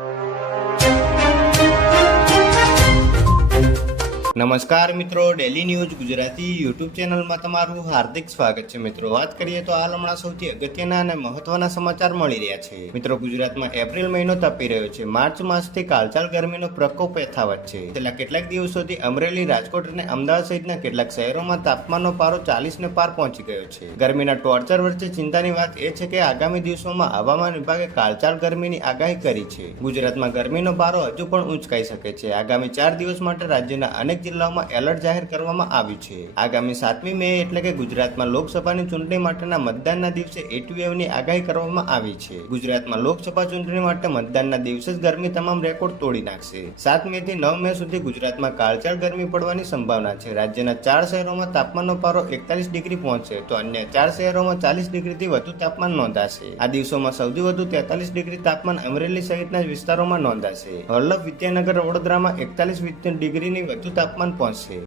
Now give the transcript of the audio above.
you. નમસ્કાર મિત્રો daily news Gujarati YouTube ચેનલમાં તમારું હાર્દિક સ્વાગત છે. મિત્રો, વાત કરીએ તો હાલ હમણાં સૌથી અગત્યના અને મહત્વના સમાચાર મળી રહ્યા છે. મિત્રો, ગુજરાતમાં એપ્રિલ મહિનો તપી રહ્યો છે. માર્ચ માસથી કાલચાલ ગરમીનો પ્રકોપ યથાવત છે. છેલ્લા કેટલાક દિવસોથી અમરેલી, રાજકોટ અને અમદાવાદ સહિતના કેટલાક શહેરોમાં તાપમાનનો પારો ચાલીસ ને પાર પહોંચી ગયો છે. ગરમીના ટોર્ચર વચ્ચે ચિંતાની વાત એ છે કે આગામી દિવસોમાં હવામાન વિભાગે કાલચાલ ગરમીની આગાહી કરી છે. ગુજરાતમાં ગરમીનો પારો હજુ પણ ઉંચકાઈ શકે છે. આગામી ચાર દિવસ માટે રાજ્યના અનેક જિલ્લાઓમાં એલર્ટ જાહેર કરવામાં આવ્યું છે. આગામી સાતમી મે એટલે કે ગુજરાતમાં લોકસભાની ચૂંટણી માટેના મતદાનના દિવસે એટીવેવની આગાહી કરવામાં આવી છે. ગુજરાતમાં લોકસભા ચૂંટણી માટે મતદાનના દિવસે જ ગરમી તમામ રેકોર્ડ તોડી નાખશે. સાત મે થી નવ મે સુધી ગુજરાતમાં કાળચાળ ગરમી પડવાની સંભાવના છે. રાજ્યના ચાર શહેરોમાં તાપમાનનો પારો એકતાલીસ ડિગ્રી પહોંચશે તો અન્ય ચાર શહેરોમાં ચાલીસ ડિગ્રીથી વધુ તાપમાન નોંધાશે. આ દિવસોમાં સૌથી વધુ તેતાલીસ ડિગ્રી તાપમાન અમરેલી સહિતના વિસ્તારોમાં નોંધાશે. વલ્લભ વિદ્યાનગર વડોદરામાં એકતાલીસ ડિગ્રીની વધુ તાપમાન પહોંચશે